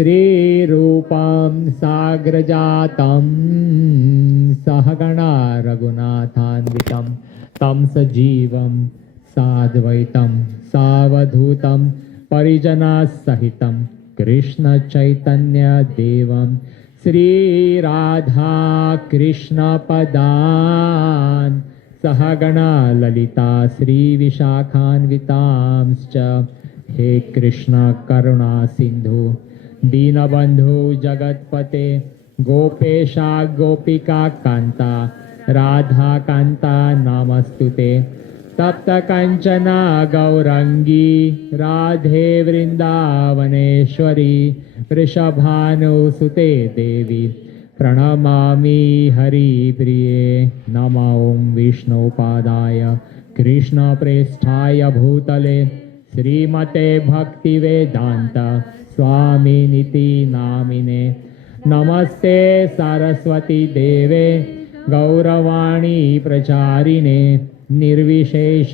श्रीरूपं साग्रजातं सहगणा रघुनाथान्वितं तं सजीवं साद्वैतं सावधूतं परिजनसहितं कृष्णचैतन्यदेवं श्रीराधा कृष्णपदान् सहगणा ललिता श्रीविशाखान्वितांश्च हे कृष्ण करुणा सिंधु दीनबंधु जगतपते गोपेशा गोपिका कांता राधा कांता नमस्तुते तप्त कंचना गौरंगी राधे वृंदावनेश्वरी वृषभानुसुते देवी प्रणमामि हरिप्रिये नमो ॐ विष्णुपादाय कृष्णप्रेष्ठाय भूतले श्रीमते भक्तिवेदांत स्वामिनिति नामिने नमस्ते सरस्वती देवे गौरवाणी प्रचारिणे निर्विशेष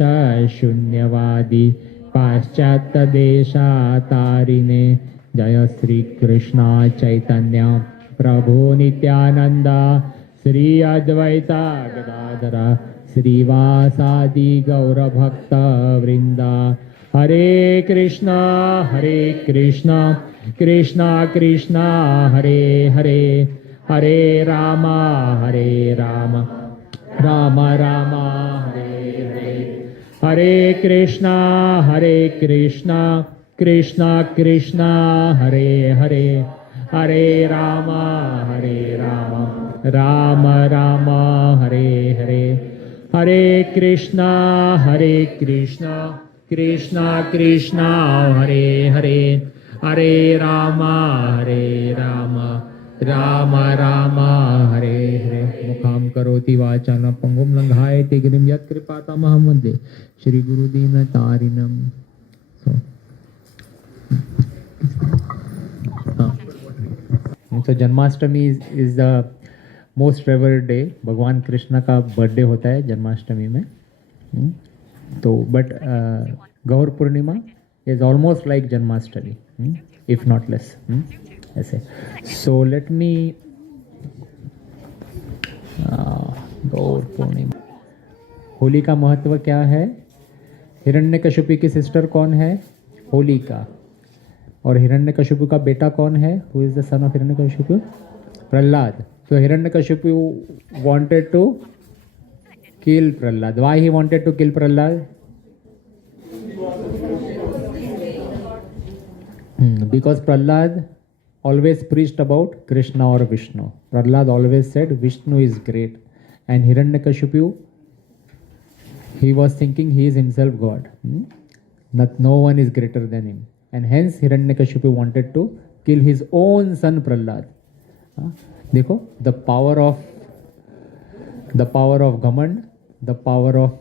शून्यवादी पाश्चात्य देशातारिणे जय श्री कृष्ण चैतन्य प्रभु नित्यानंद श्री अद्वैता गदाधर श्रीवासादि गौरभक्त वृंदा हरे कृष्णा कृष्णा कृष्णा हरे हरे हरे राम राम राम हरे हरे हरे कृष्णा कृष्णा कृष्णा हरे हरे हरे राम राम राम हरे हरे हरे कृष्णा कृष्णा कृष्णा हरे हरे हरे राम राम राम हरे हरे मुखां करोति वाचां पंगुं लंघायते गिरिं यत्कृपातमहं वन्दे श्री गुरुदीनतारिणं तो Janmashtami is the most favourite day भगवान कृष्ण का बर्थडे होता है जन्माष्टमी में तो but Gaur Purnima is almost like Janmashtami if not less ऐसे सो लेट मी गौर पूर्णिमा होली का महत्व क्या है हिरण्यकशिपु की सिस्टर कौन है होलिका और हिरण्यकशिपु का बेटा कौन है who is the son of Hiranyakashipu Prahlad so Hiranyakashipu wanted to kill Prahlad. Why he wanted to kill Prahlad? Because Prahlad always preached about Krishna or Vishnu. Prahlad always said Vishnu is great. And Hiranyakashipu, he was thinking he is himself God. No one is greater than him. And hence Hiranyakashipu wanted to kill his own son Prahlad. देखो the power of घमंड the power of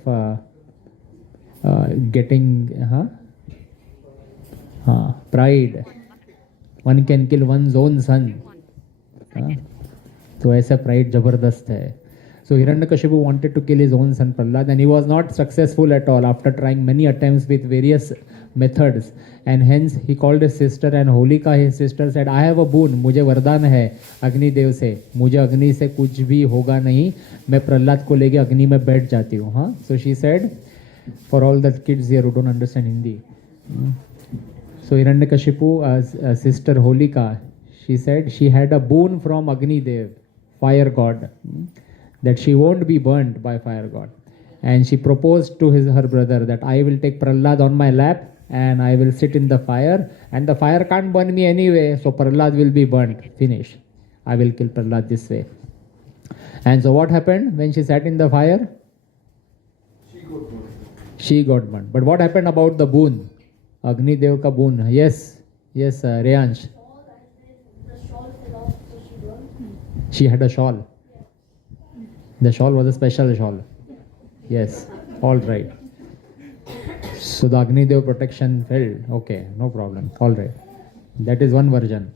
getting pride one can kill one's own son तो ऐसा pride जबरदस्त है so Hiranyakashipu wanted to kill his own son Prahlad and he was not successful at all after trying many attempts with various methods and hence he called his sister and Holika his sister said I have a boon मुझे वरदान है अग्निदेव से मुझे अग्नि से कुछ भी होगा नहीं मैं प्रहलाद को लेके अग्नि में बैठ जाती हूँ हाँ so she said for all the kids here who don't understand Hindi so Hiranyakashipu sister Holika she said she had a boon from Agnidev fire god that she won't be burned by fire god and she proposed to her brother that I will take Prahlad on my lap and I will sit in the fire and the fire can't burn me anyway so Prahlad will be burnt finish I will kill Prahlad this way and so what happened when she sat in the fire she got burned but what happened about the boon Agni Dev ka boon yes Reyansh she had a shawl the shawl was a special shawl yes all right so the Agni Dev protection fell okay no problem all right that is one version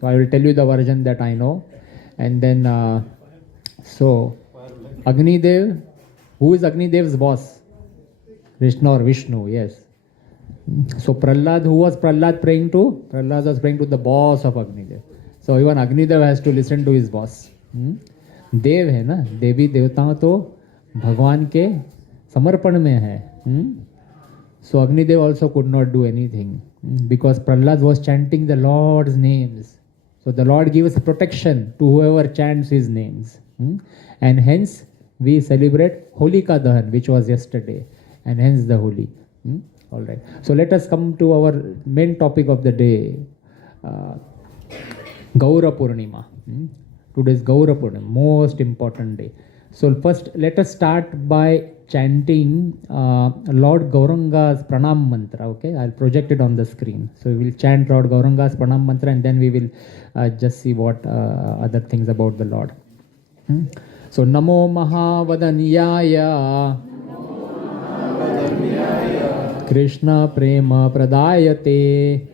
so I will tell you the version that I know and then so Agni Dev who is Agni Dev's boss Krishna or Vishnu yes So Prahlad, who was Prahlad praying to? Prahlad was praying to the boss of Agnidev. So even Agnidev has to listen to his boss. देव है ना, देवी देवताओं तो भगवान के समर्पण में है. So Agnidev also could not do anything because Prahlad was chanting the Lord's names. So the Lord gives protection to whoever chants his names. And hence we celebrate Holika Dahan, which was yesterday, and hence the Holi. All right. So let us come to our main topic of the day, Gaura Purnima. Today is Gaura Purnima, most important day. So first, let us start by chanting Lord Gauranga's Pranam Mantra. Okay, I'll project it on the screen. So we will chant Lord Gauranga's Pranam Mantra, and then we will just see what other things about the Lord. So Namo Mahavadanyaya Krishna Prema Pradayate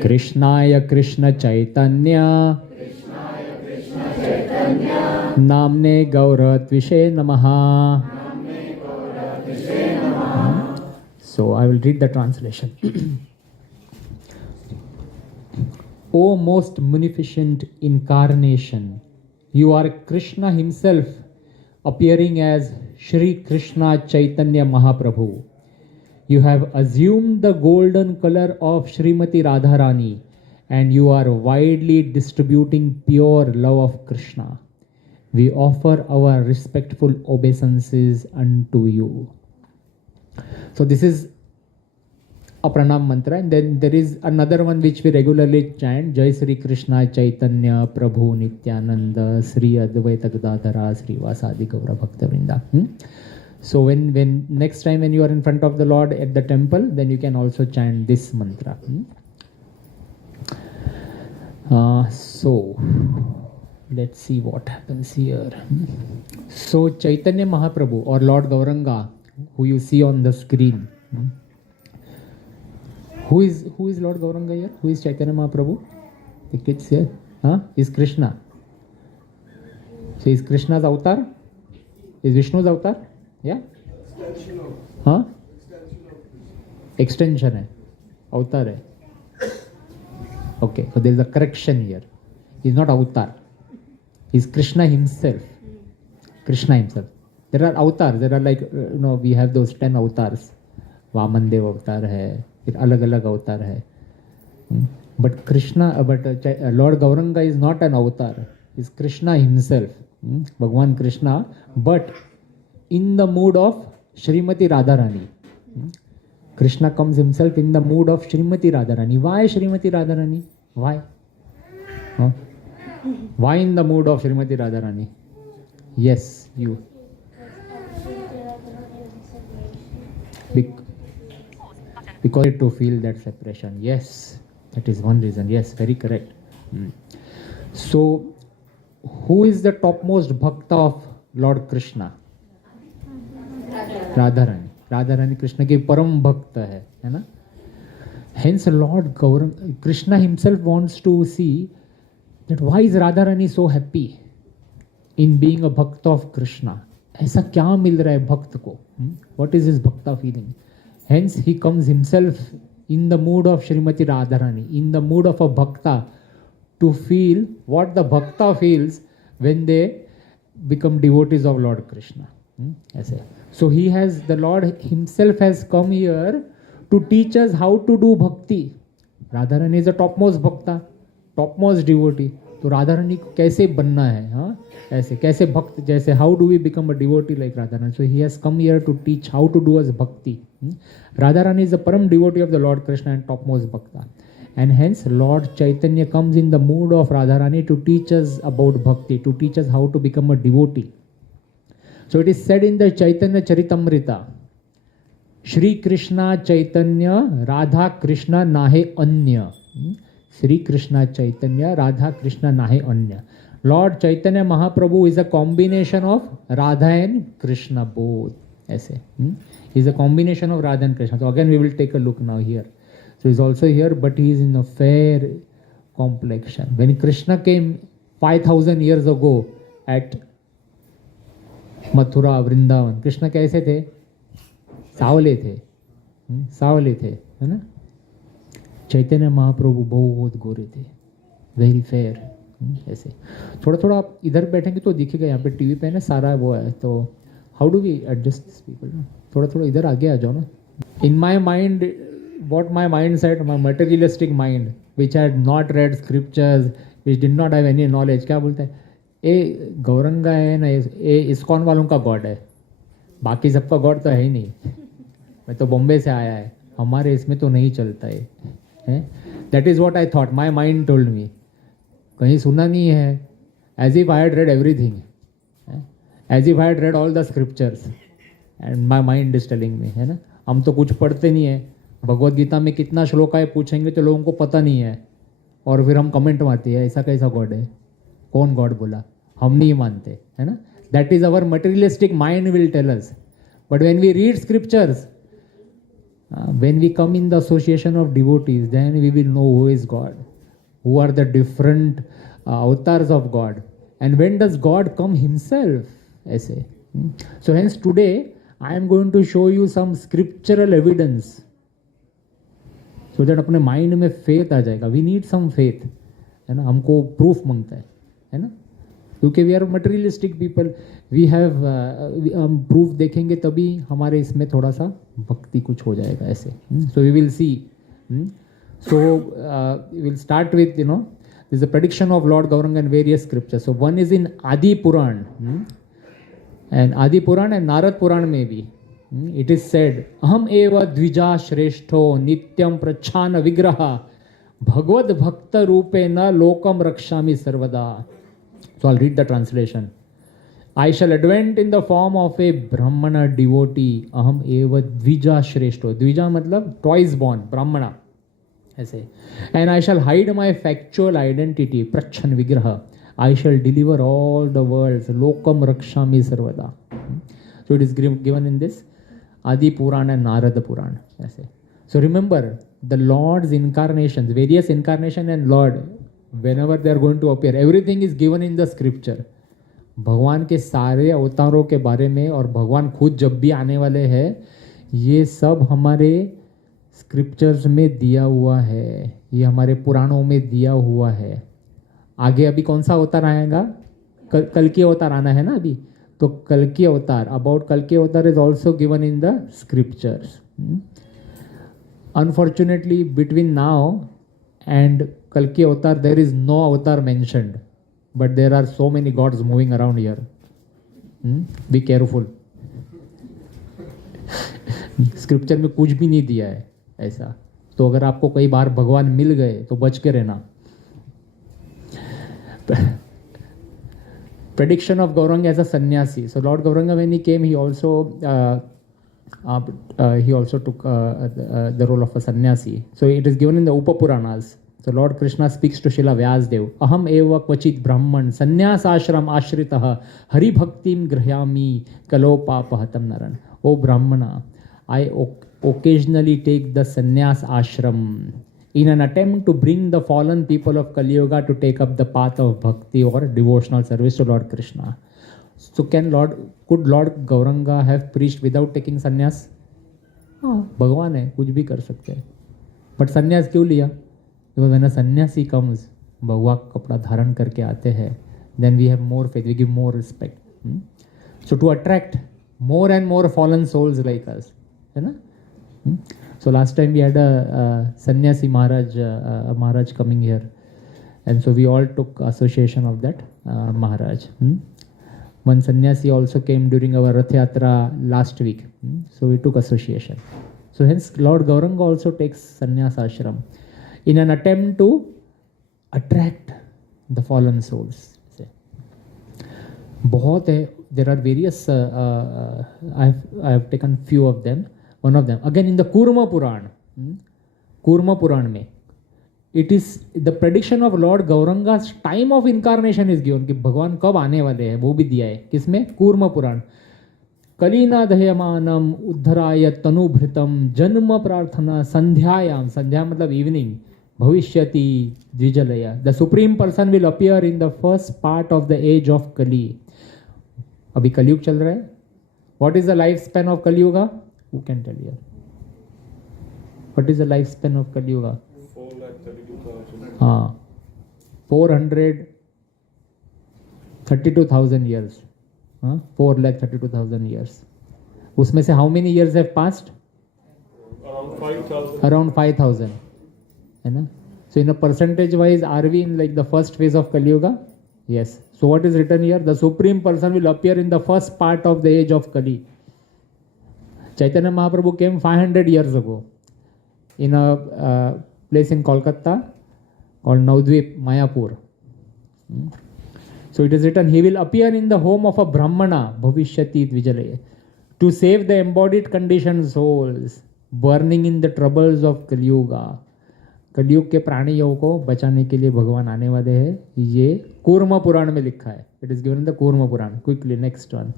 Krishnaya Krishna Chaitanya Namne Gauratvishe Namaha. So I will read the translation. O most munificent incarnation, you are Krishna himself appearing as Shri Krishna Chaitanya Mahaprabhu. You have assumed the golden color of Srimati Radharani and you are widely distributing pure love of Krishna. We offer our respectful obeisances unto you. So this is a pranam mantra, and then there is another one which we regularly chant, Jai Sri Krishna Chaitanya Prabhu Nityananda Sri Advaita Gadadhara Sri Vasadi Gaura Bhakta Vrinda. So when next time when you are in front of the Lord at the temple, then you can also chant this mantra. So let's see what happens here. So Chaitanya Mahaprabhu or Lord Gauranga, who you see on the screen. Who is Lord Gauranga here? Who is Chaitanya Mahaprabhu? The kids here? Is Krishna. So is Krishna's avatar? Is Vishnu's avatar? Yeah? Extension hai. Avatar hai. Okay, so there is a correction here. He is not avatar. He is Krishna himself. Krishna himself. There are avatars. There are like, we have those 10 avatars. Vaman Dev avatar hai. फिर अलग अलग अवतार है. But Krishna, Lord Gauranga is not an avatar. Is Krishna himself. Bhagwan Krishna, but in the mood of Srimati Radharani. Krishna comes himself in the mood of Srimati Radharani. Why Srimati Radharani? Why? Why in the mood of Srimati Radharani? Yes, you. Because to feel that separation. Yes, that is one reason. Yes, very correct. So, who is the topmost bhakta of Lord Krishna? Radharani. Radharani Krishna के परम भक्त है ना? Hence Lord Gauranga, Krishna himself wants to see that why is Radharani so happy in being a bhakta of Krishna? ऐसा क्या मिल रहा है भक्त को? What is his bhakta feeling? Hence he comes himself in the mood of Srimati Radharani, in the mood of a bhakta, to feel what the bhakta feels when they become devotees of Lord Krishna. So the Lord himself has come here to teach us how to do bhakti. Radharani is the topmost bhakta, topmost devotee. तो राधा रानी को कैसे बनना है, ऐसे कैसे भक्त जैसे, how do we become a devotee like Radharani? So he has come here to teach how to do as bhakti. Radharani is the param devotee of the Lord Krishna and topmost bhakta, and hence Lord Chaitanya comes in the mood of Radharani to teach us about bhakti, to teach us how to become a devotee. So it is said in the Chaitanya Charitamrita, Shri Krishna Chaitanya Radha Krishna Nahe Anya. Sri Krishna Chaitanya Radha Krishna Nahe Anya. Lord Chaitanya Mahaprabhu is a combination of Radha and Krishna both. He is a combination of Radha and Krishna. So again we will take a look now here. So he is also here, but he is in a fair complexion. When Krishna came 5000 years ago at Mathura, Vrindavan, Krishna कैसे थे? सावले थे. सावले थे, है ना. चैतन्य महाप्रभु बहुत गोरे थे, very fair. ऐसे थोड़ा थोड़ा आप इधर बैठेंगे तो दिखेगा, यहाँ पे टीवी पे है ना सारा वो है. तो how do we adjust this people. थोड़ा थोड़ा इधर आगे आ जाओ ना. In my mind, what my mind said, my materialistic mind, which had not read scriptures, which did not have any knowledge, क्या बोलते हैं, ये गौरंगा है ना, ये इस्कॉन वालों का गॉड है, बाकी सबका गॉड तो है ही नहीं. मैं तो बॉम्बे से आया है, हमारे इसमें तो नहीं चलता है. That is what I thought, my mind told me. कहीं सुना नहीं है, as if I had read everything, as if I had read all the scriptures, and my mind is telling me, है ना. हम तो कुछ पढ़ते नहीं है. भगवत गीता में कितना श्लोक है पूछेंगे तो लोगों को पता नहीं है, और फिर हम कमेंट मारते हैं ऐसा कैसा गॉड है, कौन गॉड बोला, हम नहीं मानते, है ना. That is our materialistic mind will tell us. But when we read scriptures, when we come in the association of devotees, then we will know who is God, who are the different avatars of God, and when does God come himself, ऐसे. So hence today I am going to show you some scriptural evidence, so that अपने mind में faith आ जाएगा. We need some faith, है ना. हमको proof मांगता है ना, क्योंकि we are materialistic people. We have, हम प्रूफ देखेंगे तभी हमारे इसमें थोड़ा सा भक्ति कुछ हो जाएगा ऐसे. So we will see. So will start with, you know, this the prediction of Lord Gauranga in various scriptures. So one is in Adi Purana, and आदि पुराण एंड नारद पुराण में भी it is said, aham eva dvija shreshto nityam prachana vigraha bhagavad bhakta rupena lokam rakshami sarvada. So I'll read the translation. I shall advent in the form of a brahmana devotee, aham eva dvija shreshto. Dvija matlab twice born, brahmana ऐसे. And I shall hide my factual identity, prachan vigraha. I shall deliver all the worlds, lokam rakshami sarvada. So it is given in this Adi Puran and Narada Puran. So remember, the Lord's incarnations, various incarnation and Lord, whenever they are going to appear, everything is given in the scripture. भगवान के सारे अवतारों के बारे में और भगवान खुद जब भी आने वाले हैं, ये सब हमारे स्क्रिप्चर्स में दिया हुआ है, ये हमारे पुराणों में दिया हुआ है. आगे अभी कौन सा अवतार आएगा, कल की अवतार आना है ना अभी, तो कल्कि अवतार, अबाउट कल्कि avatar is also given in the scriptures. Unfortunately between now and कल्कि avatar there is no avatar mentioned, but there are so many gods moving around here. Be careful. Scripture में कुछ भी नहीं दिया है ऐसा, तो अगर आपको कई बार भगवान मिल गए तो बच के रहना. Prediction of Gauranga as a sannyasi. So Lord Gauranga, when he came, he also took the role of a sannyasi. So it is given in the Upapuranas. So Lord Krishna speaks to Srila Vyasdev. Aham eva kvachit brahman sannyas ashram ashritah hari bhaktim grahyami kalo papahatam naran. O Brahmana, I occasionally take the sannyas ashram in an attempt to bring the fallen people of Kali Yuga to take up the path of bhakti or devotional service to Lord Krishna. So could Lord Gauranga have preached without taking sannyas? भगवान है, कुछ भी कर सकते हैं. But संन्यास क्यों लिया? Because when a sannyasi comes, भगवा कपड़ा धारण करके आते हैं, then we have more faith, we give more respect. So to attract more and more fallen souls like us, है ना? So last time we had a sannyasi Maharaj coming here, and so we all took association of that Maharaj. One sannyasi also came during our Rath Yatra last week, so we took association. So hence Lord Gauranga also takes sannyas ashram in an attempt to attract the fallen souls. बहुत है, there are various, I have taken few of them. One of them, again in the Kurma Puran, Kurma Puran में, it is the prediction of Lord Gauranga's time of incarnation is given, कि भगवान कब आने वाले हैं, वो भी दिया है. किसमें? कूर्म पुराण. कलीना दह्यमानम उद्धराय तनुभृतम जन्म प्रार्थना संध्यायाम, संध्या मतलब इवनिंग, भविष्यति द्विजलया. The supreme person will appear in the first part of the age of Kali. अभी कलयुग चल रहा है. What is the life span of Kaliyuga? Who can tell you? What is the lifespan of Kali Yuga? 4,32,000. हाँ, 432,000 years. हाँ, 432,000 years. उसमें से how many years have passed? Around 5,000. Around 5,000. है ना? So in a percentage wise, are we in like the first phase of Kali Yuga? Yes. So what is written here? The Supreme Person will appear in the first part of the age of Kali. Chaitanya Mahaprabhu came 500 years ago in a place in Kolkata called Navdvip, Mayapur. So it is written, he will appear in the home of a Brahmana, Bhavishyati Dvijale, to save the embodied conditioned souls burning in the troubles of Kali Yuga. कलयुग के प्राणियों को बचाने के लिए भगवान आने वाले हैं. ये कूर्म पुराण में लिखा है. It is given in the Kurma Purana. Quickly next one.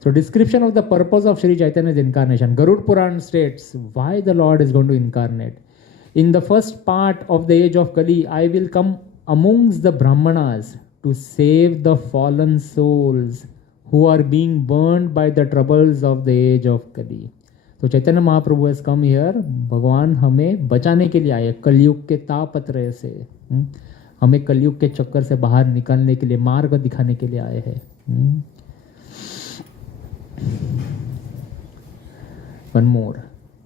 So description of the purpose of Sri Chaitanya's incarnation. Garud Puran states why the Lord is going to incarnate. In the first part of the age of Kali, I will come amongst the Brahmanas to save the fallen souls who are being burned by the troubles of the age of Kali. तो चैतन्य महाप्रभु has come here. भगवान हमें बचाने के लिए आए कलयुग के तापत्रय से. हमें कलयुग के चक्कर से बाहर निकालने के लिए, मार्ग दिखाने के लिए आए हैं. One more.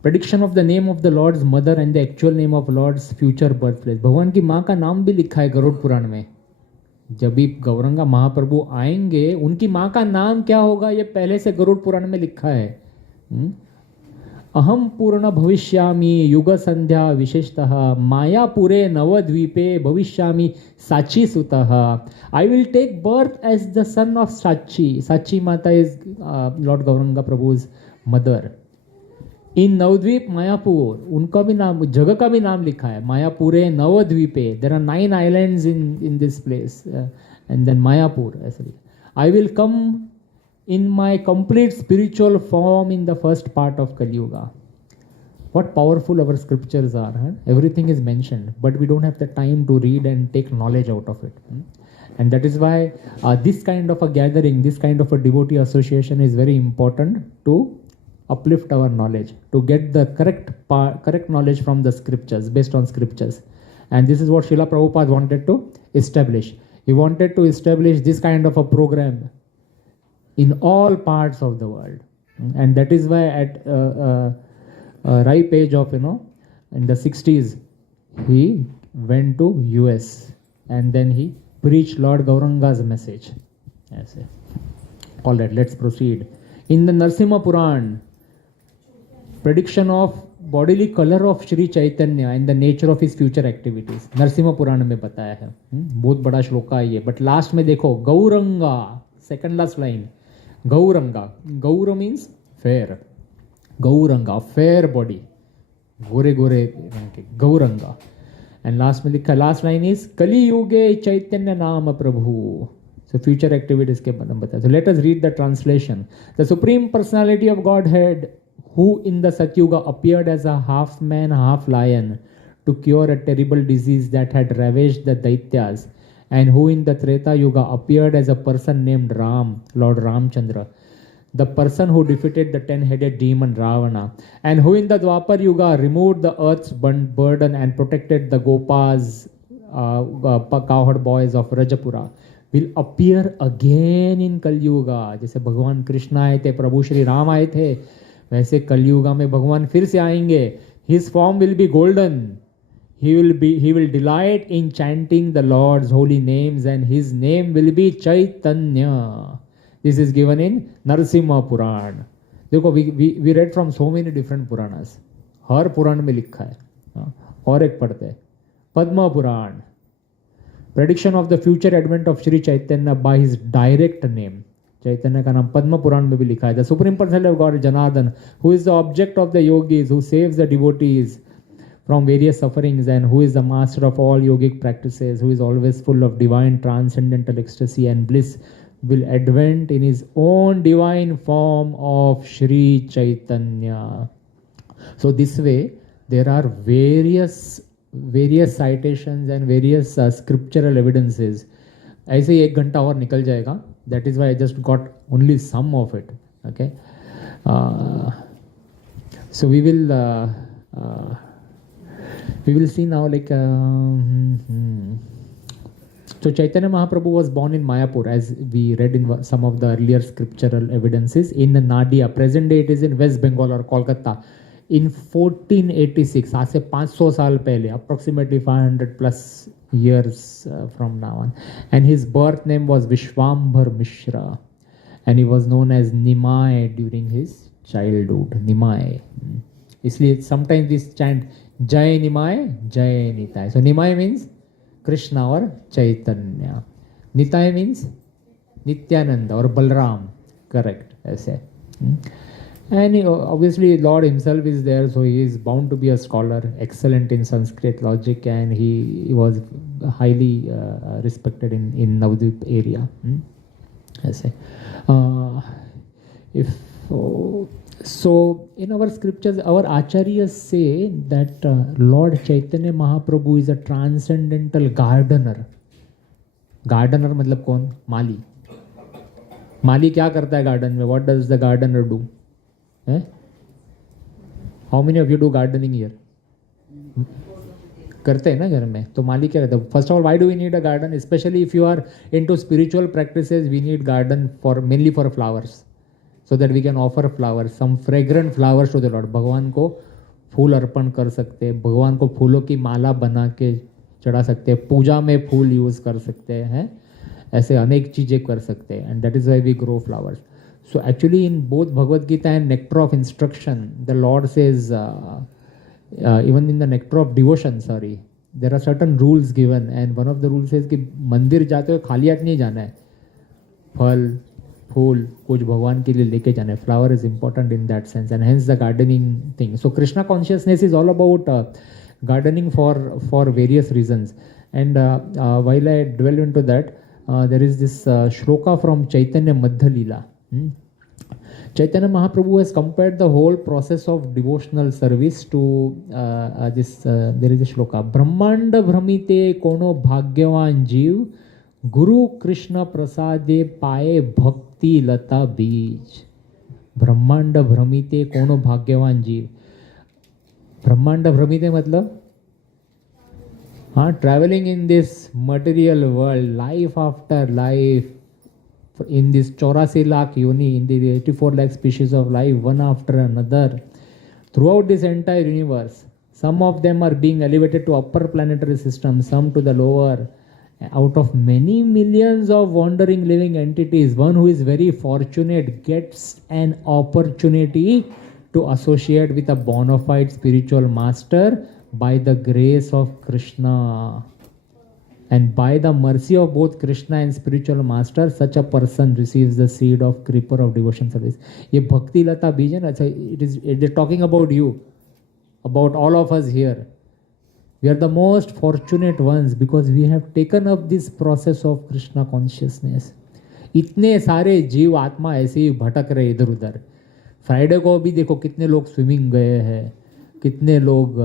Prediction of the name of the Lord's mother and the actual name of Lord's future birthplace. भगवान की माँ का नाम भी लिखा है गरुड़ पुराण में. जब भी गौरंगा महाप्रभु आएंगे, उनकी माँ का नाम क्या होगा ये पहले से गरुड़ पुराण में लिखा है. अहम पूर्ण भविष्यामि युग संध्या विशेषतः मायापुरे नवद्वीपे भविष्यामि साची सुतः. I will take birth as the son of Sachi. Sachi माता इज लॉर्ड गौरंगा प्रभुज मदर. इन नवद्वीप मायापुर, उनका भी नाम, जगह का भी नाम लिखा है. मायापुरे नवद्वीपे, there are 9 islands in this place, and then Mayapur ऐसे. I will come in my complete spiritual form in the first part of Kali Yuga. What powerful our scriptures are. Huh? Everything is mentioned, but we don't have the time to read and take knowledge out of it. And that is why this kind of a gathering, this kind of a devotee association is very important to uplift our knowledge, to get the correct knowledge from the scriptures, based on scriptures. And this is what Srila Prabhupada wanted to establish. He wanted to establish this kind of a program in all parts of the world. And that is why at ripe age of, in the 60s, he went to US and then he preached Lord Gauranga's message. Yes. All right, let's proceed. In the Narsimha Puran, prediction of bodily color of Shri Chaitanya and the nature of his future activities. Narasimha Purana में बताया है. बहुत बड़ा श्लोका है ये. But last में देखो, Gauranga, second last line, Gauranga. Gaur means fair. Gauranga, fair body, गोरे गोरे गौरंगा. एंड लास्ट में लिखा, लास्ट लाइन इज कली युगे चैतन्य नाम प्रभु. So future activities के बारे में बताया. So let us read the translation. The Supreme Personality of Godhead, who in the Satyuga appeared as a half man, half lion to cure a terrible disease that had ravaged the Daityas, and who in the Treta Yuga appeared as a person named Ram, Lord Ramchandra, the person who defeated the 10-headed demon Ravana, and who in the Dwapar Yuga removed the earth's burden and protected the Gopas, cowherd boys of Rajapura, will appear again in Kalyuga. जैसे भगवान कृष्ण आए थे, प्रभु श्री राम आए थे, वैसे कलयुगा में भगवान फिर से आएंगे. His form will be golden. He will delight in chanting the Lord's holy names, and his name will be Chaitanya. This is given in Narsimha Puran. देखो, we read from so many different Puranas. हर पुराण में लिखा है. और एक पढ़ते हैं, Padma Purana. Prediction of the future advent of Shri Chaitanya by his direct name. चैतन्य का नाम पद्म पुराण में भी लिखा है. The Supreme Personality of God, Janardhan, who is the object of the yogis, who saves the devotees from various sufferings, and who is the master of all yogic practices, who is always full of divine transcendental ecstasy and bliss, will advent in his own divine form of Shri Chaitanya. So this way, there are various citations and various scriptural evidences. ऐसे ही 1 घंटा और निकल जाएगा. That is why I just got only some of it. Okay. So we will We will see now, like, so Chaitanya Mahaprabhu was born in Mayapur, as we read in some of the earlier scriptural evidences, in Nadia. Present day it is in West Bengal or Kolkata. In 1486, आज से 500 साल पहले, approximately 500 plus years from now on. And his birth name was Vishwambhar Mishra. And he was known as Nimai during his childhood. Nimai. इसलिए sometimes this chant Jai Nimai, Jai Nitai. So Nimai means Krishna or Chaitanya. Nitai means Nityananda or Balram. Correct. ऐसे. And obviously Lord himself is there, so he is bound to be a scholar, excellent in Sanskrit logic, and he was highly respected in Navadvip area. ऐसे. So in our scriptures, our acharyas say that Lord Chaitanya Mahaprabhu is a transcendental gardener. Gardener मतलब कौन? माली. माली क्या करता है garden में? What does the gardener do? How many of you do gardening here? करते हैं ना घर में. तो माली क्या करता है? First of all, why do we need a garden? Especially if you are into spiritual practices, we need garden for mainly for flowers, so that we can offer flowers, some fragrant flowers to the Lord. भगवान को फूल अर्पण कर सकते हैं, भगवान को फूलों की माला बना के चढ़ा सकते हैं, पूजा में फूल यूज़ कर सकते हैं, ऐसे अनेक चीज़ें कर सकते हैं. And that is why we grow flowers. So actually in both Bhagavad Gita and Nectar of Instruction, the Lord says, even in the Nectar of Devotion, there are certain rules given, and one of the rules says कि मंदिर जाते हुए खाली हाथ नहीं जाना है, फल फूल कुछ भगवान के लिए लेके जाना है. Flower is important in that sense, and hence the gardening thing. So Krishna consciousness is all about gardening for various reasons. And while I dwell into that, there is this shloka from Chaitanya Madhya Leela. Chaitanya Mahaprabhu has compared the whole process of devotional service to this. There is a shloka. Brahmanda Brahmite kono bhagyavan jeev Guru Krishna prasade paye bhakti lata beej. Brahmanda Brahmite kono bhagyavan jeev. Brahmanda Brahmite मतलब हाँ, traveling in this material world, life after life, in this 84 lakh yoni, in the 84 lakh species of life, one after another, throughout this entire universe. Some of them are being elevated to upper planetary systems, some to the lower. Out of many millions of wandering living entities, one who is very fortunate gets an opportunity to associate with a bona fide spiritual master by the grace of Krishna. And by the mercy of both Krishna and spiritual master, such a person receives the seed of creeper of devotion service. ये भक्ति लता बीज है ना, they're talking about you, about all of us here. We are the most fortunate ones because we have taken up this process of Krishna consciousness. इतने सारे जीव आत्मा ऐसे ही भटक रहे इधर उधर. फ्राइडे को भी देखो कितने लोग स्विमिंग गए हैं, कितने लोग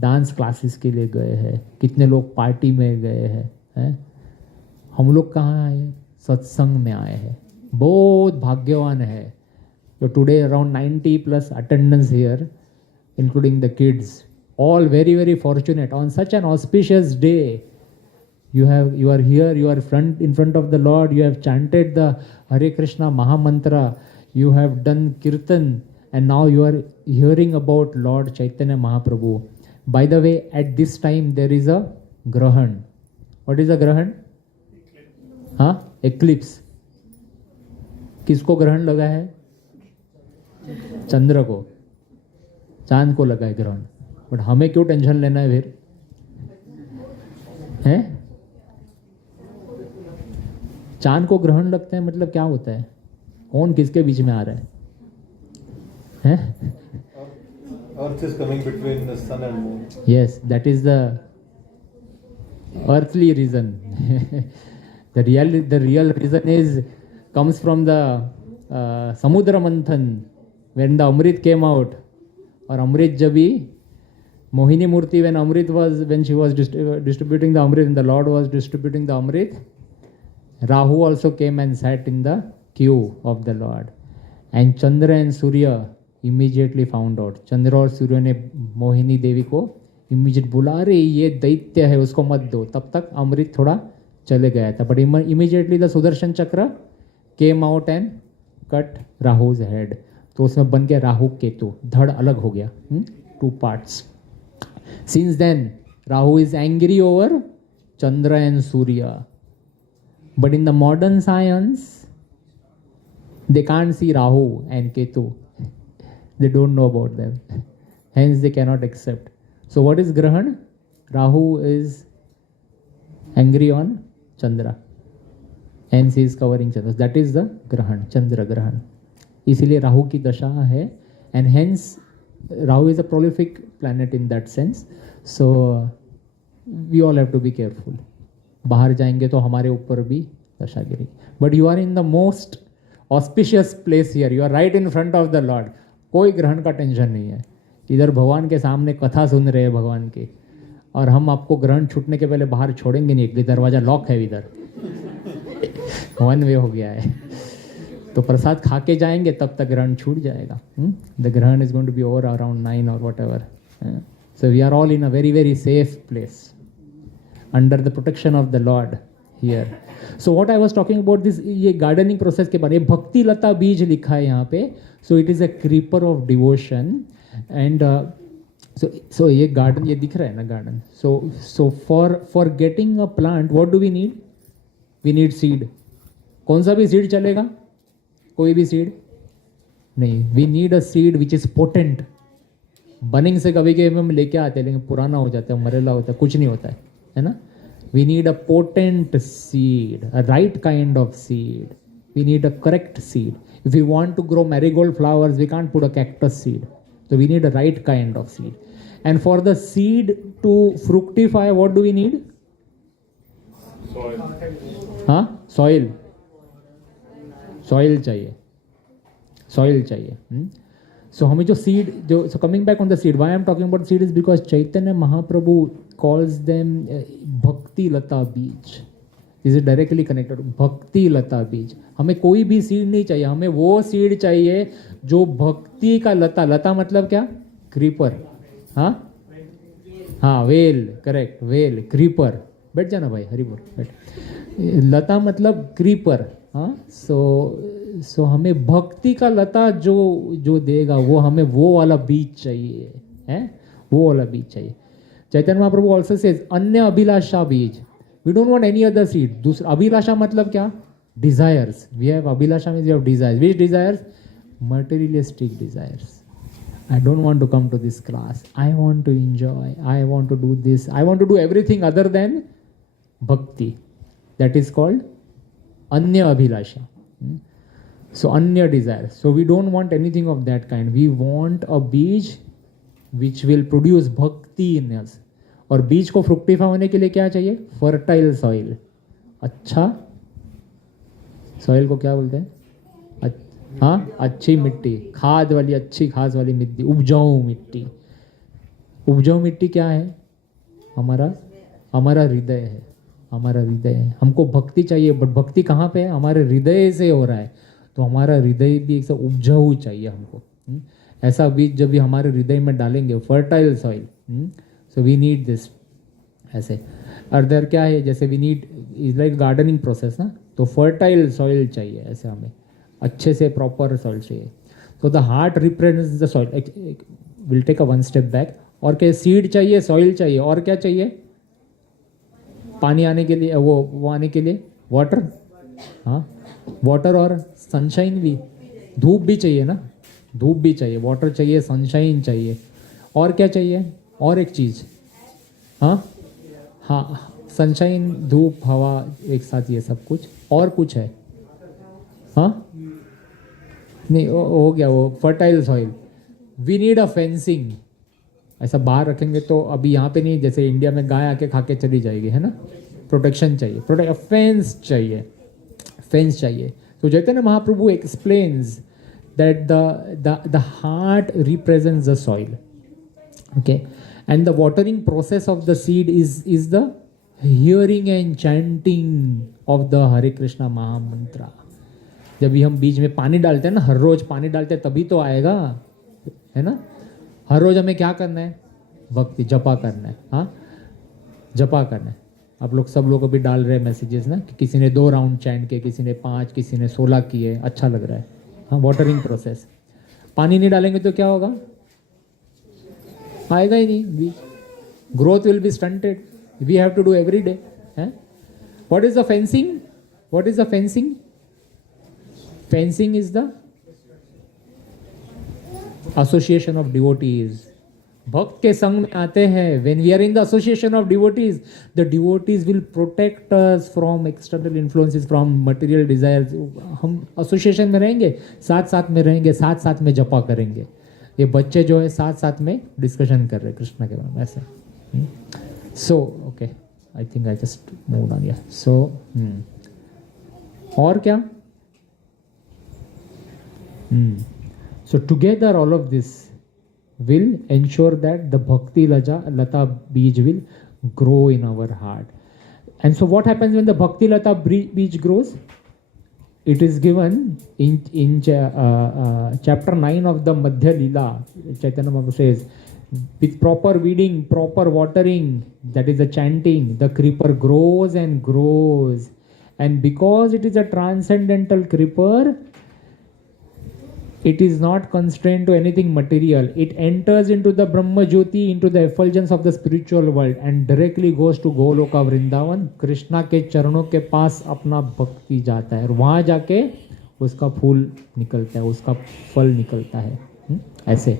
डांस क्लासेस के लिए गए हैं, कितने लोग पार्टी में गए हैं. हम लोग कहाँ आए? सत्संग में आए हैं. बहुत भाग्यवान है. तो today around 90 plus attendance here, including the kids, all very very fortunate on such an auspicious day. You are here, you are in front of the Lord, you have chanted the Hare Krishna Maha Mantra, you have done kirtan, and now you are hearing about Lord Chaitanya Mahaprabhu. By the way, at this time there is a grahan. What is a grahan? हाँ, eclipse. किसको ग्रहण लगा है? चंद्र को, चांद को लगा है ग्रहण. बट हमें क्यों टेंशन लेना है फिर? हैं? चांद को ग्रहण लगता है मतलब क्या होता है? कौन किसके बीच में आ रहा है? हैं? Earth is coming between the sun and moon. Yes, that is the earthly reason. The real reason comes from the Samudra Manthan, when the Amrit came out. Or Amrit Jabi, Mohini Murti, when she was distributing the Amrit and the Lord was distributing the Amrit, Rahu also came and sat in the queue of the Lord. And Chandra and Surya immediately found out. चंद्र और सूर्य ने मोहिनी देवी को immediate बोला अरे ये दैत्य है उसको मत दो, तब तक अमृत थोड़ा चले गया था, but immediately the Sudarshan chakra came out and cut Rahu's head, तो उसमें बन गया राहु केतु, धड़ अलग हो गया, 2 parts. Since then Rahu is angry over Chandra and Surya, but in the modern science they can't see Rahu and Ketu. They don't know about them. Hence they cannot accept. So what is Grahan? Rahu is angry on Chandra. Hence he is covering Chandra. That is the Grahan, Chandra Grahan. इसीलिए राहु की दशा है, and hence Rahu is a prolific planet in that sense. So we all have to be careful. बाहर जाएंगे तो हमारे ऊपर भी दशा गिरेगी. But you are in the most auspicious place here, you are right in front of the lord. कोई ग्रहण का टेंशन नहीं है. इधर भगवान के सामने कथा सुन रहे हैं भगवान की, और हम आपको ग्रहण छूटने के पहले बाहर छोड़ेंगे नहीं, एक दरवाज़ा लॉक है इधर, 1 वे हो गया है. तो प्रसाद खा के जाएंगे तब तक ग्रहण छूट जाएगा. The grahan is going to be over around 9 और whatever. So we are all in a very very safe place under the protection of the lord here. So what I was talking about this, ये gardening process के बारे में भक्ति लता बीज लिखा है यहाँ पे. So it is a creeper of devotion and so ये गार्डन, ये दिख रहा है ना garden. So for getting a plant what do we need? We need seed. कौन सा भी सीड चलेगा? कोई भी सीड नहीं. We need a seed which is potent. बनिंग से कभी कभी हम लेके आते हैं लेकिन पुराना हो जाता है, मरेला होता है, कुछ नहीं होता है ना. We need a potent seed, a right kind of seed. We need a correct seed. If we want to grow marigold flowers, we can't put a cactus seed. So we need a right kind of seed. And for the seed to fructify, what do we need? Soil. हाँ, soil. Soil चाहिए. Soil चाहिए. So हमें जो seed, so coming back on the seed, why I'm talking about seed is because Chaitanya Mahaprabhu calls them Bhakti Lata Beej. This is directly connected. Bhakti Lata Beej. हमें कोई भी seed नहीं चाहिए, हमें वो सीड चाहिए जो भक्ति का लता. लता मतलब क्या? क्रीपर. हाँ हाँ, वेल, करेक्ट, वेल, क्रीपर. बैठ जाना भाई, हरिपुर बैठ. लता मतलब क्रीपर. हाँ, सो हमें भक्ति का लता जो देगा वो हमें वो वाला बीज चाहिए है, वो वाला बीज चाहिए. चैतन्य महाप्रभु ऑल्सो सेज अन्य अभिलाषा बीज. We don't want any other seed. दूसरा अभिलाषा मतलब क्या? डिजायर्स. वी हैव अभिलाषा means we have desires. Which desires? Materialistic desires. I don't want to come to this class. I want to enjoy. I want to do this. I want to do everything other than bhakti. That is called anya abhilasha. So anya desire. So we don't want anything of that kind. We want a beej which will produce bhakti in us. और बीज को fructify होने के लिए क्या चाहिए? Fertile soil. अच्छा soil को क्या बोलते हैं? हाँ, अच्छी मिट्टी, खाद वाली, अच्छी खाद वाली मिट्टी, उपजाऊ मिट्टी. उपजाऊ मिट्टी क्या है? हमारा हृदय है. हमारा हृदय है. हमको भक्ति चाहिए, बट भक्ति कहाँ पे है? हमारे हृदय से हो रहा है. तो हमारा हृदय भी एक उपजाऊ चाहिए हमको. ऐसा बीज जब भी हमारे हृदय में डालेंगे, fertile soil. So we need this. ऐसे अदर क्या है, जैसे we need is like gardening process ना, तो फर्टाइल सॉइल चाहिए. ऐसे हमें अच्छे से प्रॉपर सॉइल चाहिए. तो the heart represents the soil. Will take a 1 step back. और क्या? सीड चाहिए, सॉइल चाहिए, और क्या चाहिए? पानी आने के लिए, वो आने के लिए वाटर. हाँ, वाटर और सनशाइन भी. धूप भी चाहिए ना, धूप भी चाहिए, वाटर चाहिए, सनशाइन चाहिए. और क्या चाहिए? और एक चीज़. हाँ हाँ, सनशाइन, धूप, हवा एक साथ, ये सब कुछ. और कुछ है? हाँ नहीं, हो गया वो fertile soil. We need a fencing. ऐसा बाहर रखेंगे तो अभी यहाँ पे नहीं, जैसे इंडिया में गाय आके खा के चली जाएगी, है ना. प्रोटेक्शन चाहिए, फेंस चाहिए, फेंस चाहिए. तो Chaitanya Mahaprabhu explains that the heart represents the soil. Okay, and the watering process of the seed is the hearing and chanting of the Hare Krishna mahamantra. जब भी हम बीज में पानी डालते हैं ना, हर रोज पानी डालते हैं तभी तो आएगा, है ना. हर रोज हमें क्या करना है? भक्ति जपा करना है, हाँ जपा करना है। आप लोग सब लोग अभी डाल रहे हैं मैसेजेस ना कि किसी ने 2 राउंड चैंट किए, किसी ने 5, किसी ने 16 किए, अच्छा लग रहा है। हाँ वाटरिंग प्रोसेस। पानी नहीं डालेंगे तो क्या होगा? आएगा ही नहीं बीज, growth will be stunted. We have to do every day. What is the fencing? What is the fencing? Fencing is the association of devotees. भक्त के संग में आते हैं, when we are in the association of devotees, the devotees will protect us from external influences, from material desires. हम association में रहेंगे, साथ साथ में रहेंगे, साथ साथ में जपा करेंगे। ये बच्चे जो है साथ साथ में डिस्कशन कर रहे हैं कृष्ण के बारे में ऐसे। So okay, I think I just move on. So और क्या? So together all of this will ensure that the bhakti lata beej will grow in our heart. And so what happens when the bhakti lata beej grows? It is given in chapter 9 of the Madhya Leela. Chaitanya Mahaprabhu says, with proper weeding, proper watering, that is the chanting, the creeper grows and grows. And because it is a transcendental creeper, it is not constrained to anything material. It enters into the Brahma Jyoti, into the effulgence of the spiritual world, and directly goes to Goloka Vrindavan. Krishna के चरणों के पास अपना भक्ति जाता है और वहाँ जाके उसका फूल निकलता है, उसका फल निकलता है। ऐसे।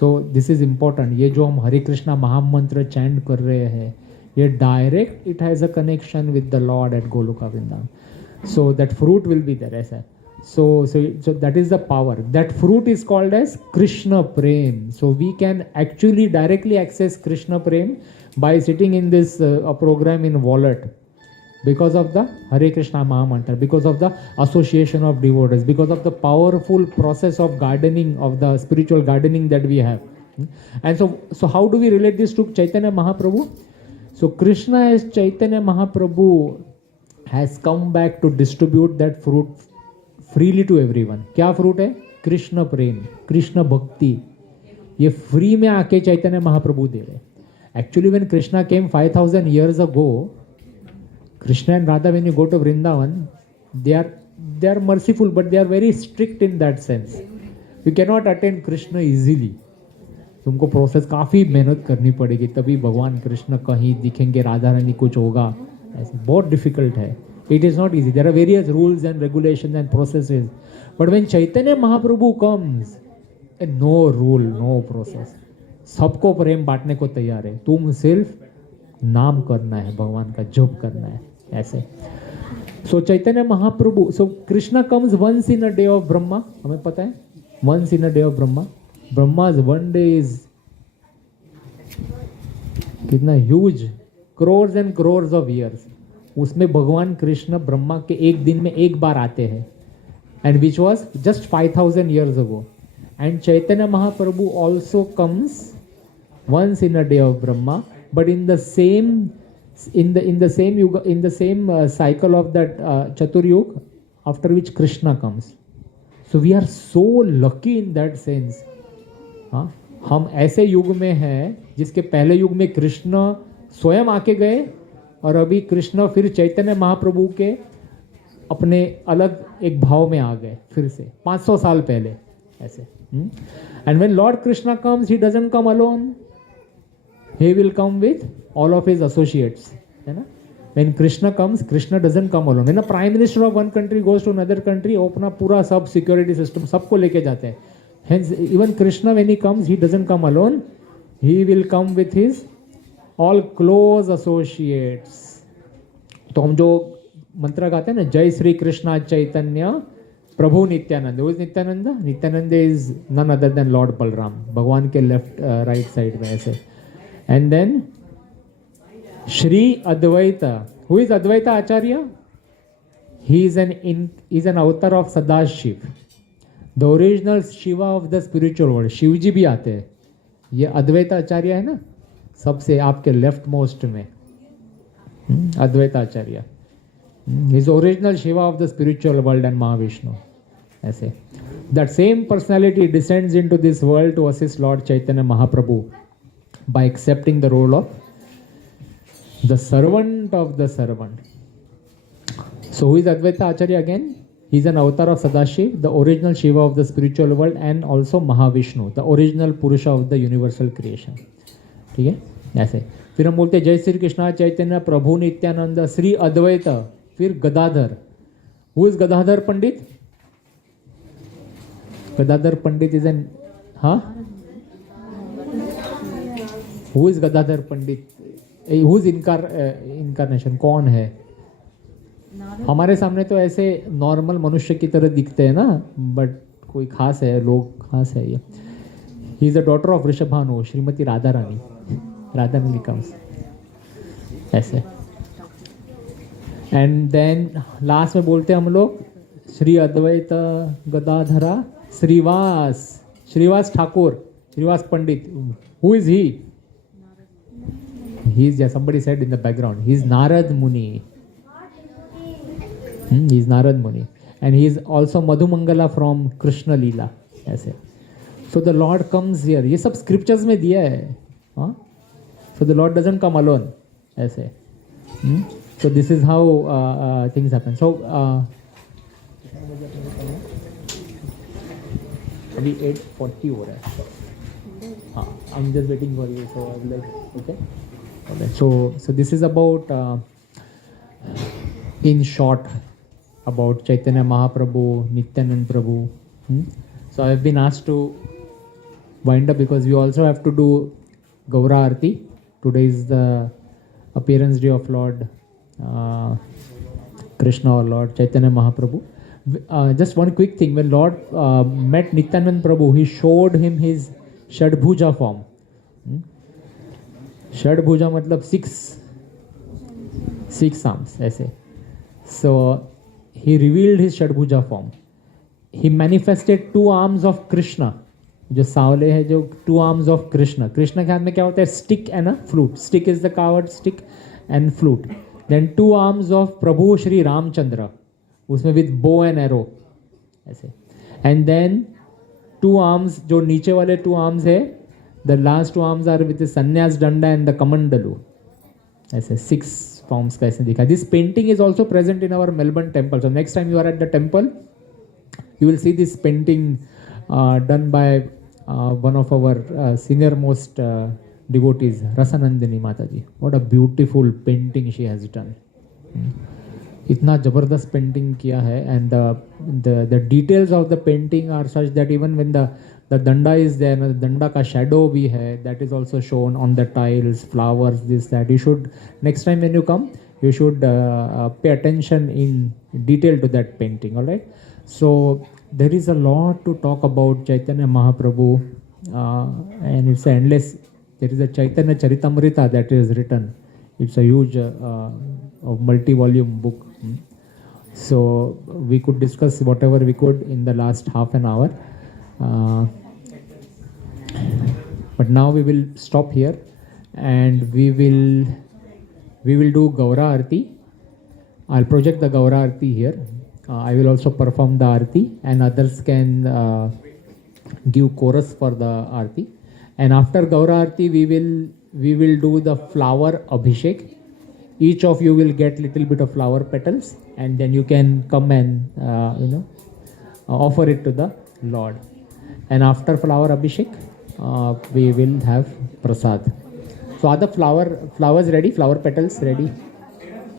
So this is important. ये जो हम हरे कृष्णा महामंत्र चैंट कर रहे हैं, ये direct it has a connection with the lord at Goloka Vrindavan. So that fruit will be there. ऐसा। So that is the power. That fruit is called as Krishna Prem. So we can actually directly access Krishna Prem by sitting in this program in wallet, because of the Hare Krishna Maha Mantra, because of the association of devotees, because of the powerful process of gardening, of the spiritual gardening that we have. And so how do we relate this to Chaitanya Mahaprabhu? So Krishna as Chaitanya Mahaprabhu has come back to distribute that fruit freely to everyone. क्या fruit है? कृष्ण प्रेम, कृष्ण भक्ति। ये free में आके चैतन्य महाप्रभु दे रहे। Actually when Krishna came 5000 years ago, Krishna and Radha, when you go to Vrindavan, they are merciful, but they are very strict in that sense. You cannot attain Krishna easily. तुमको process काफ़ी मेहनत करनी पड़ेगी, तभी भगवान कृष्ण कहीं दिखेंगे, राधा रानी कुछ होगा, ऐसे बहुत डिफिकल्ट है। It is not easy. There are various rules and regulations and processes. But when Chaitanya Mahaprabhu comes, no rule, no process. सबको प्रेम बांटने को तैयार है। तुम सिर्फ नाम करना है, भगवान का जप करना है, ऐसे। So Chaitanya Mahaprabhu, so Krishna comes once in a day of Brahma. हमें पता है? Once in a day of Brahma. Brahma's one day is कितना huge, crores and crores of years. उसमें भगवान कृष्ण ब्रह्मा के एक दिन में एक बार आते हैं, and which was just 5000 years ago. And Chaitanya Mahaprabhu also comes once in a day of Brahma, but in the same cycle of that Chaturyug, after which Krishna comes. So we are so lucky in that sense. हाँ, हम ऐसे युग में हैं जिसके पहले युग में कृष्ण स्वयं आके गए, और अभी कृष्ण फिर चैतन्य महाप्रभु के अपने अलग एक भाव में आ गए फिर से 500 साल पहले, ऐसे। And when Lord Krishna comes, he doesn't come alone, he will come with all of his associates, है ना। When Krishna comes, Krishna doesn't come alone. When a prime minister of one country goes to another country, वो अपना पूरा सब security system सबको लेके जाते हैं। Hence even Krishna when he comes, he doesn't come alone, he will come with his all close associates. तो हम जो मंत्र गाते हैं ना, जय श्री कृष्णा चैतन्य प्रभु नित्यानंद, वो Nityananda, Nityananda is none other than lord Balaram, भगवान के लेफ्ट राइट साइड में ऐसे। And then Shri Advaita, who is Advaita Acharya? He is an avatar of Sadashiva, the original Shiva of the spiritual world. Shiv ji भी आते हैं। ये अद्वैत आचार्य है ना, सबसे आपके लेफ्ट मोस्ट में, Advaita Acharya is original Shiva of the spiritual world and Mahavishnu, ऐसे। That same personality descends into this world to assist lord Chaitanya Mahaprabhu by accepting the role of the servant of the servant. So who is Advaita Acharya again? He is an avatar of Sadashiv, the original Shiva of the spiritual world, and also Mahavishnu, the original Purusha of the universal creation. ठीक है, ऐसे फिर हम बोलते हैं जय श्री कृष्णा चैतन्य प्रभु नित्यानंद श्री अद्वैत, फिर Gadadhar. Who is Gadadhar Pandit? Gadadhar Pandit is an who is Gadadhar Pandit? Who is incarnation? कौन है? हमारे सामने तो ऐसे नॉर्मल मनुष्य की तरह दिखते हैं ना, बट कोई खास है, लोग खास है ये. He is the daughter of Vrishabhanu, Shrimati Radha Rani. Radha Rani comes ऐसे. एंड देन लास्ट में बोलते हैं हम लोग Shri Advaita Gadadhara Shrivas, Shrivas Thakur, Shrivas Pandit. Who is he? He is, yeah, somebody said in the background, he is Narad Muni. He is Narad Muni. And he is also Madhumangala from Krishna Leela. ऐसे. So the Lord comes here. ये सब scriptures में दिया है. हाँ? So the Lord doesn't come alone. ऐसे. So this is how things happen. So अभी 8:40 हो रहा है. हाँ, I'm just waiting for you. So I'm like, okay. Okay. So this is about, in short, about Chaitanya Mahaprabhu, Nityanand Prabhu. So I have been asked to wind up because we also have to do Gaura Arti. Today is the appearance day of Lord Krishna or Lord Chaitanya Mahaprabhu. Just one quick thing, when Lord met Nityanand Prabhu, he showed him his Shadbhuja form. षडभुजा मतलब six arms ऐसे. So he revealed his षडभुजा form. He manifested 2 arms of Krishna. जो सांवले है, जो 2 arms of Krishna. Krishna के हाथ में क्या होता है? Stick and a flute. Stick is the carved stick and flute. Then 2 arms of प्रभु श्री रामचंद्र, उसमें with bow and arrow ऐसे. And then 2 arms, जो नीचे वाले 2 arms है, the last 2 arms are with the sannyas danda and the kamandalu. ऐसे 6 forms का ऐसे दिखा. This painting is also present in our Melbourne temple. So next time you are at the temple, you will see this painting done by one of our senior most devotees, Rasanandini Mataji. What a beautiful painting she has done. इतना जबरदस्त painting किया है. And the details of the painting are such that even when the danda is there, the danda ka shadow bhi hai, that is also shown on the tiles, flowers, this, that. You should, next time when you come, you should pay attention in detail to that painting, all right? So there is a lot to talk about Chaitanya Mahaprabhu, and it's endless. There is a Chaitanya Charitamrita that is written. It's a huge multi-volume book. So we could discuss whatever we could in the last half an hour. But now we will stop here and we will do Gaura Arti. I'll project the Gaura Arti here. I will also perform the Arti, and others can give chorus for the Arti. And after Gaura Arti, we will do the flower Abhishek. Each of you will get little bit of flower petals, and then you can come and offer it to the Lord. And after flower Abhishek, we will have prasad. So are the flowers ready? Flower petals ready?